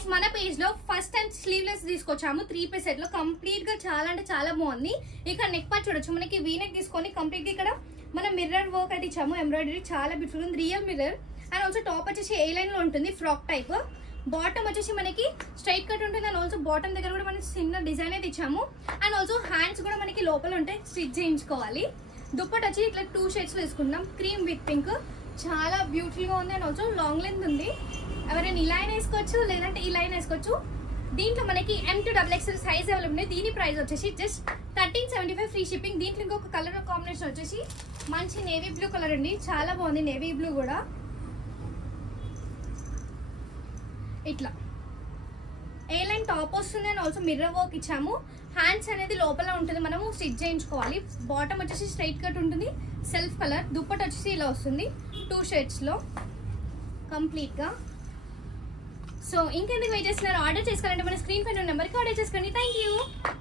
Guys మన page లో first time sleeveless తీసుకొచ్చాము 3 సెట్ లో కంప్లీట్ గా చాలా అంటే చాలా బాగుంది. ఇక్కడ నెక్ పార్ట్ చూడొచ్చు, మనకి వీ నెక్ తీసుకొని కంప్లీట్ గా ఇక్కడ మనం మిర్రర్ వర్క్ అయితే ఇచ్చాము. ఎంబ్రాయిడరీ చాలా బ్యూటిఫుల్ ఉంది, real mirror. And also top వచ్చేసి ఏ లైన్ లో ఉంటుంది, ఫ్రాక్ టైప్. బాటమ్ వచ్చేసి మనకి స్ట్రైట్ కట్ ఉంటుంది. అండ్ ఆల్సో బాటమ్ దగ్గర కూడా మనకి చిన్న డిజైన్ అయితే ఇచ్చాము. అండ్ ఆల్సో హ్యాండ్స్ కూడా మనకి లోపల ఉంటాయి, స్టిచ్ చేయించుకోవాలి. దుప్పట్ వచ్చి ఇట్లా 2 షేడ్స్ లో వేసుకుంటాం, క్రీమ్ విత్ పింక్. చాలా బ్యూటిఫుల్ గా ఉంది. అండ్ ఆల్సో లాంగ్ లెంత్ ఉంది, ఎవరైనా ఇలా అయినా వేసుకోవచ్చు లేదంటే ఇలా అయినా వేసుకోవచ్చు. దీంట్లో మనకి M to XXL size available ఉంది. దీని ప్రైస్ వచ్చేసి జస్ట్ 1375 ఫ్రీ షిప్పింగ్. దీంట్లో ఇంకొక కలర్ కాంబినేషన్ వచ్చేసి మంచి నేవీ బ్లూ కలర్ అండి, చాలా బాగుంది. నేవీ బ్లూ కూడా ఇట్లా ఏ లైన్ టాప్ వస్తుంది. అండ్ ఆల్సో మిర్రర్ వర్క్ ఇచ్చాము. హ్యాండ్స్ అనేది లోపల ఉంటుంది, మనము స్టిచ్ చేయించుకోవాలి. బాటమ్ వచ్చేసి స్ట్రైట్ కట్ ఉంటుంది, సెల్ఫ్ కలర్. దుప్పట్ వచ్చేసి ఇలా వస్తుంది 2 షేడ్స్ లో కంప్లీట్ గా. సో ఇంకెందుకు వెయిట్ చేస్తున్నారు, ఆర్డర్ చేసుకోవాలంటే మన స్క్రీన్ పైన నెంబర్కి ఆర్డర్ చేసుకోండి. Thank you.